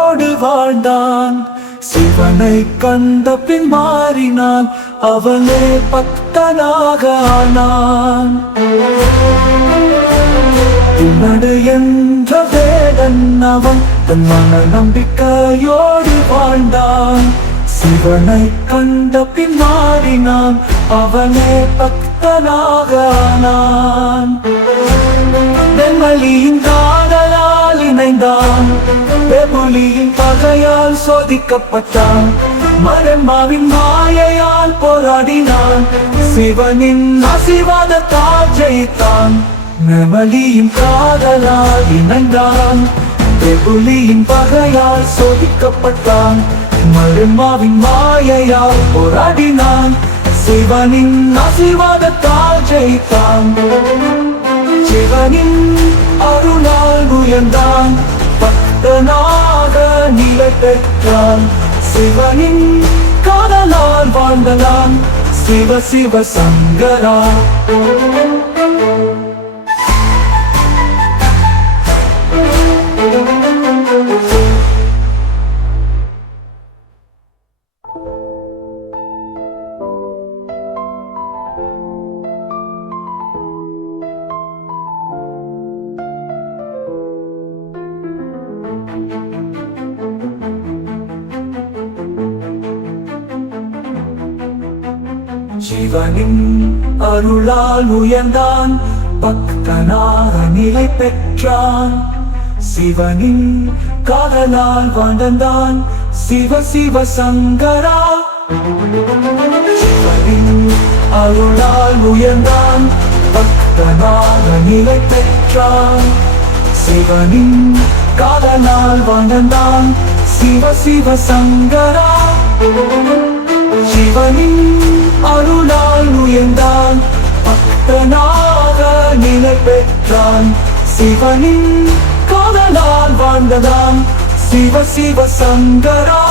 நம்பிக்கையோடு வாழ்ந்தான். சிவனை கண்ட பின் மாறினான், அவனே பக்தனாக ஆனான். நடு என்ற வேடன் அவன் தன் மன நம்பிக்கையோடு வாழ்ந்தான். சிவனை கண்ட பின் மாறினான், அவனே பக்தனாக ஆனான். நெம்மலியின் காதலால் இணைந்தான், வெகுளியின் பகையால் சோதிக்கப்பட்டான். மரம்மாவின் மாயையால் போராடினான், சிவனின் ஆசீர்வாதத்தால் ஜெயித்தான். நெமலியின் காதலால் இணைந்தான், வெகுளியின் பகையால் சோதிக்கப்பட்டான். மரம்மாவின் மாயையால் போராடினான், சிவனின் ஆசீர்வாதத்தால் ஜெயித்தான். சிவனின் அருளால் உயர்ந்தான், பக்தனாக நிலை பெற்றான். சிவனின் காதலால் வாழ்ந்தான், சிவ சிவ சங்கரா. சிவனின் அருளால் உயர்ந்தான், பக்தனாக நிலை பெற்றான். சிவனின் காதலால் வாழ்ந்தான், சிவ சிவ சங்கரா. சிவனின் அருளால் உயர்ந்தான், பக்தனாக நிலை பெற்றான். சிவனின் காதலால் வாழ்ந்தான், சிவ சிவ சங்கரா. சிவனின் அருளால் உயர்ந்தான், பக்தனாக நிலை பெற்றான். சிவனின் காதலால் வாழ்ந்தான், சிவ சிவ சங்கரா.